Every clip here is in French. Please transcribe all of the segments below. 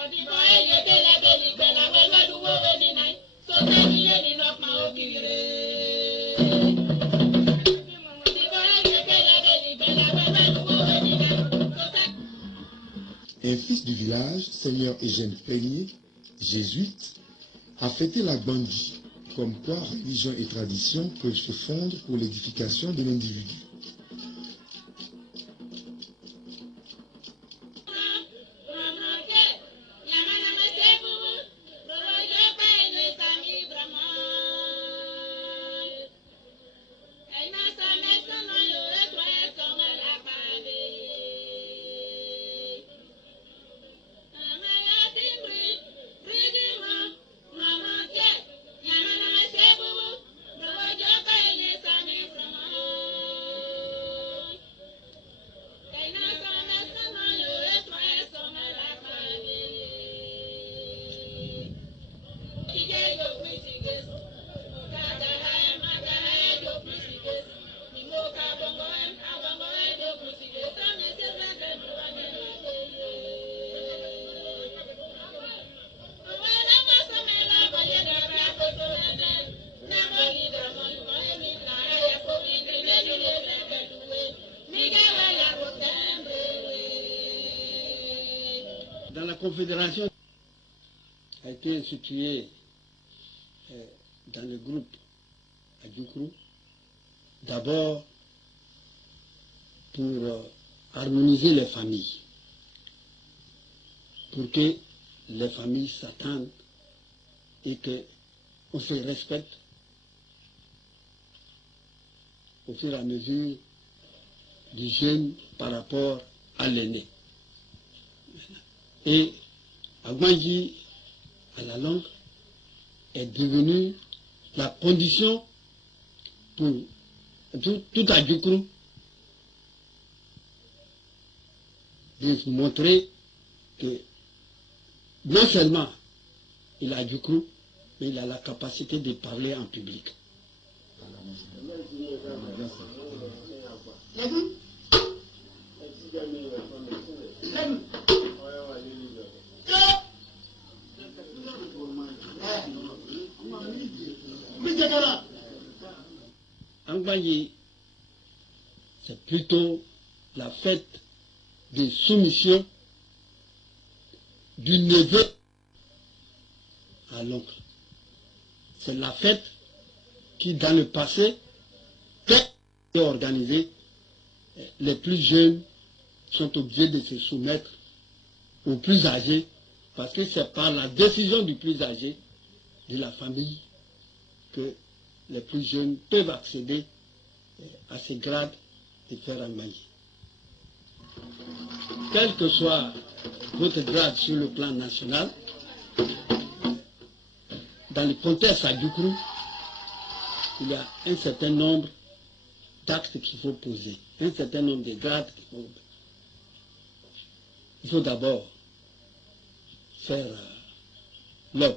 Un fils du village, Seigneur Eugène Peigné, jésuite, a fêté la Gbangui, comme quoi religion et tradition peuvent se fondre pour l'édification de l'individu. Dans la Confédération a été instituée dans le groupe à Djoukrou, d'abord pour harmoniser les familles, pour que les familles s'attendent et qu'on se respecte au fur et à mesure du jeune par rapport à l'aîné. Et Gbangui, à la longue, est devenu la condition pour tout à Djoukrou de montrer que non seulement il a Djoukrou, mais il a la capacité de parler en public. Gbangui, c'est plutôt la fête de soumission du neveu à l'oncle. C'est la fête qui, dans le passé, est organisée. Les plus jeunes sont obligés de se soumettre aux plus âgés, parce que c'est par la décision du plus âgé de la famille que les plus jeunes peuvent accéder à ces grades de faire un Gbangui. Quel que soit votre grade sur le plan national, dans le contexte à Djoukrou, il y a un certain nombre d'actes qu'il faut poser, un certain nombre de grades qu'il faut. Il faut d'abord faire l'homme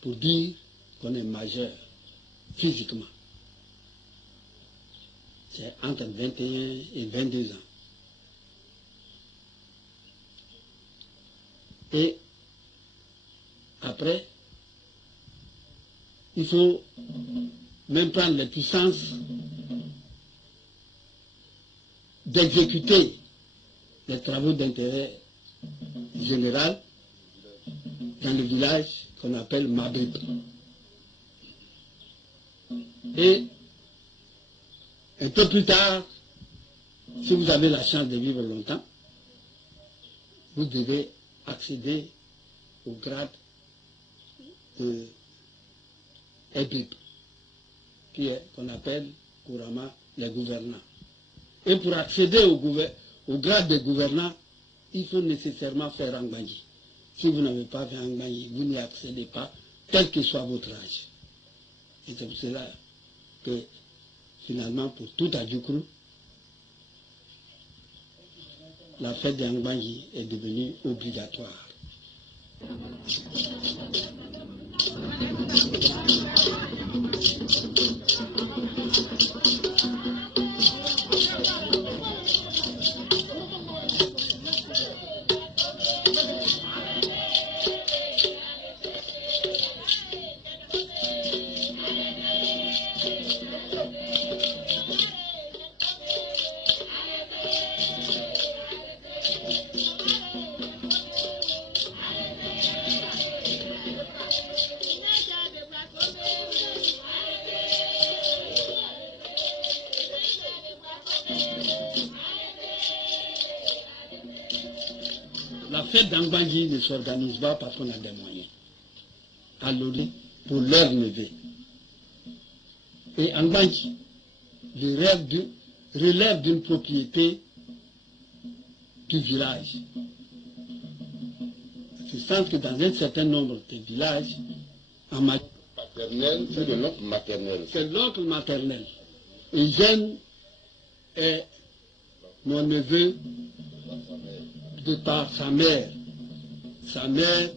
pour dire qu'on est majeur physiquement. C'est entre 21 et 22 ans. Et après, il faut même prendre les puissances d'exécuter les travaux d'intérêt général dans le village qu'on appelle Mabrib. Et un peu plus tard, si vous avez la chance de vivre longtemps, vous devez accéder au grade de Ebrib, qu'on appelle couramment les gouvernants. Et pour accéder au grade de gouvernant, il faut nécessairement faire un Gbangui. Si vous n'avez pas fait un Gbangui, vous n'y accédez pas, quel que soit votre âge. Et c'est pour cela que, finalement, pour tout à Djoukrou, la fête de Gbangui est devenue obligatoire. La fête d'Angbanji ne s'organise pas parce qu'on a des moyens. À Lodi, pour leur neveu. Et Angbanji relève d'une propriété du village. C'est simple que dans un certain nombre de villages, en paternel, c'est de l'oncle maternel. C'est l'oncle maternel. Eugène est mon neveu de par sa mère. Sa mère,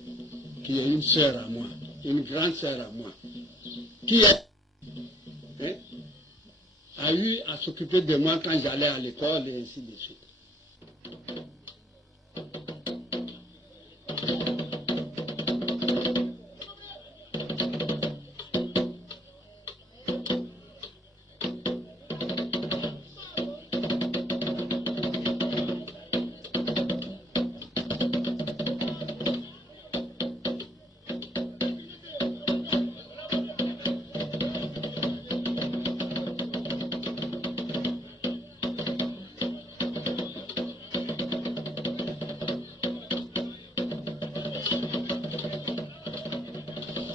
qui est une sœur à moi, une grande sœur à moi, qui a eu à s'occuper de moi quand j'allais à l'école et ainsi de suite.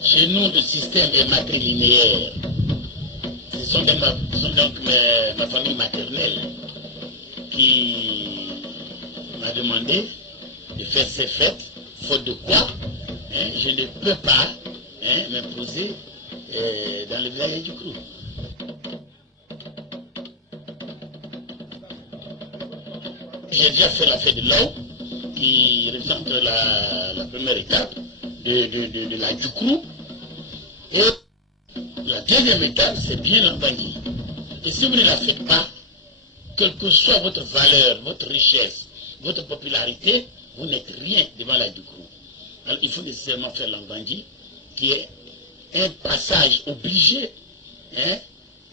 Chez nous, le système est matrilinéaire. Ce sont donc ma famille maternelle qui m'a demandé de faire ces fêtes, faute de quoi je ne peux pas m'imposer dans le village du Crou. J'ai déjà fait la fête de l'eau, qui représente la première étape de la Djoukrou. Et la deuxième étape, c'est bien l'Angbanji. Et si vous ne la faites pas, quelle que soit votre valeur, votre richesse, votre popularité, vous n'êtes rien devant la Djoukrou. Alors il faut nécessairement faire l'Angbanji, qui est un passage obligé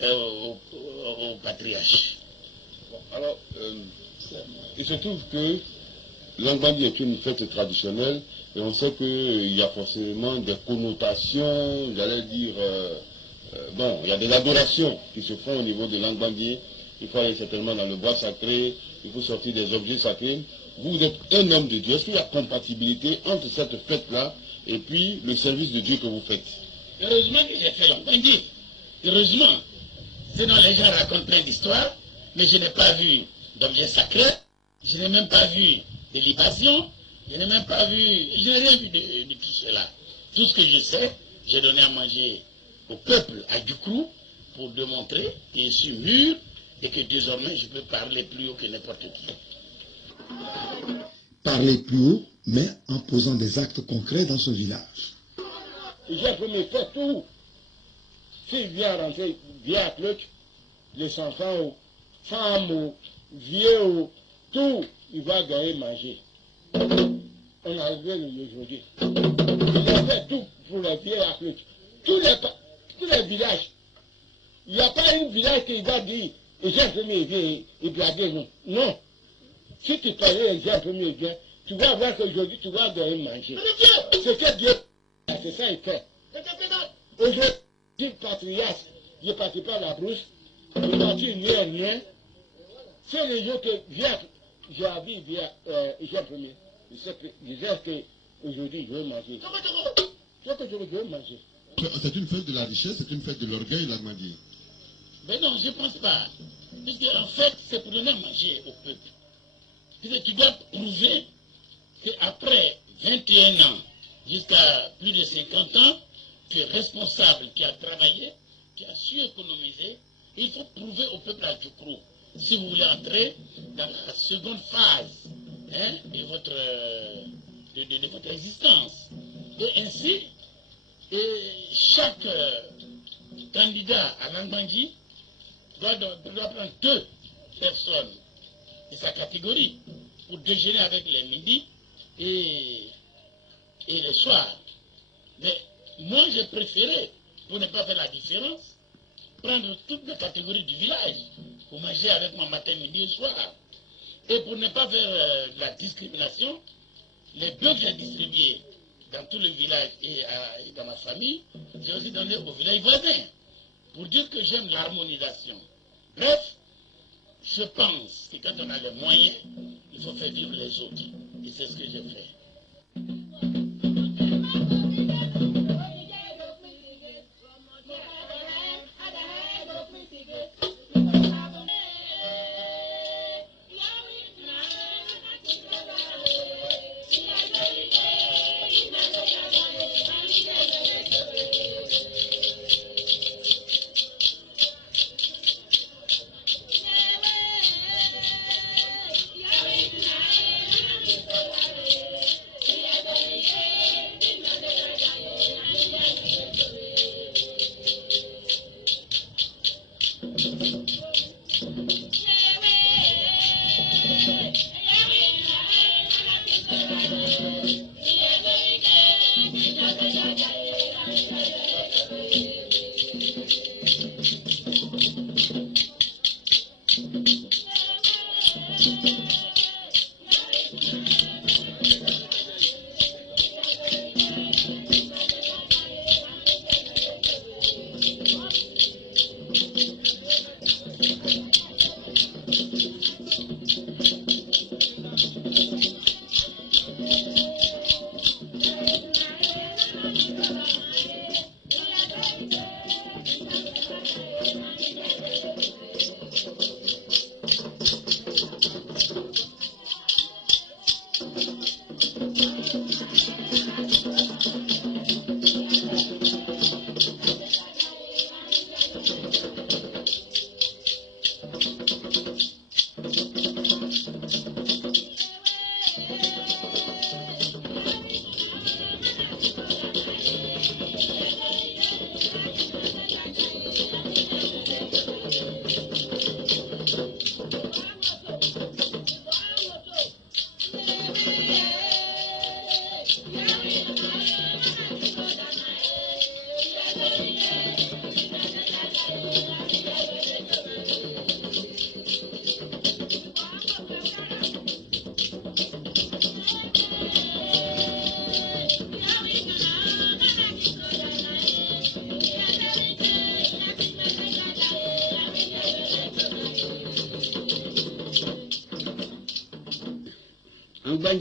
au patriarche. Bon, alors, il se trouve que l'Angbanji est une fête traditionnelle et on sait qu'il y a forcément des connotations, j'allais dire, bon, il y a des adorations qui se font au niveau de l'Angbanji. Il faut aller certainement dans le bois sacré, il faut sortir des objets sacrés. Vous êtes un homme de Dieu. Est-ce qu'il y a compatibilité entre cette fête-là et puis le service de Dieu que vous faites? Heureusement que j'ai fait l'Angbanji. Heureusement. Sinon les gens racontent plein d'histoires, mais je n'ai pas vu d'objets sacrés, je n'ai même pas vu de libation, je n'ai même pas vu, je n'ai rien vu de tout cela. Tout ce que je sais, j'ai donné à manger au peuple à Djoukrou pour démontrer que je suis mûr et que désormais je peux parler plus haut que n'importe qui. Parler plus haut, mais en posant des actes concrets dans son village. J'ai premier fait tout. S'il vient rentrer, vient à Clutch, les enfants, femmes, vieux, tout, il va gagner manger. On a arrivé aujourd'hui. Il a fait tout pour les vieux à Clutch. Tous les villages. Il n'y a pas un village qui va dire, j'ai un premier bien et blaguer, non. Non. Si tu parlais j'ai un premier bien, tu vas voir qu'aujourd'hui tu vas gagner manger. C'est que Dieu, c'est ça il fait. Aujourd'hui, le patriarche, je ne passe pas la brousse, je parti rien. C'est les gens qui viennent, j'ai envie de dire, j'ai un premier. Je sais qu'aujourd'hui je veux manger. C'est que je veux manger. C'est une fête de la richesse, c'est une fête de l'orgueil, l'Angbanji. Mais non, je ne pense pas. Puisque en fait, c'est pour donner à manger au peuple. Tu dois prouver qu'après 21 ans, jusqu'à plus de 50 ans, tu es responsable, tu as travaillé, tu as su économiser. Il faut prouver au peuple à Djoukrou, si vous voulez entrer dans la seconde phase de votre existence. Et ainsi, chaque candidat à l'Angbanji doit prendre 2 personnes de sa catégorie pour déjeuner avec les midis et les soirs. Mais moi, j'ai préféré, pour ne pas faire la différence, prendre toutes les catégories du village pour manger avec moi matin, midi et soir. Et pour ne pas faire la discrimination, les 2 que j'ai distribués dans tout le village et dans ma famille, j'ai aussi donné au village voisin pour dire que j'aime l'harmonisation. Bref, je pense que quand on a les moyens, il faut faire vivre les autres. Et c'est ce que j'ai fait. En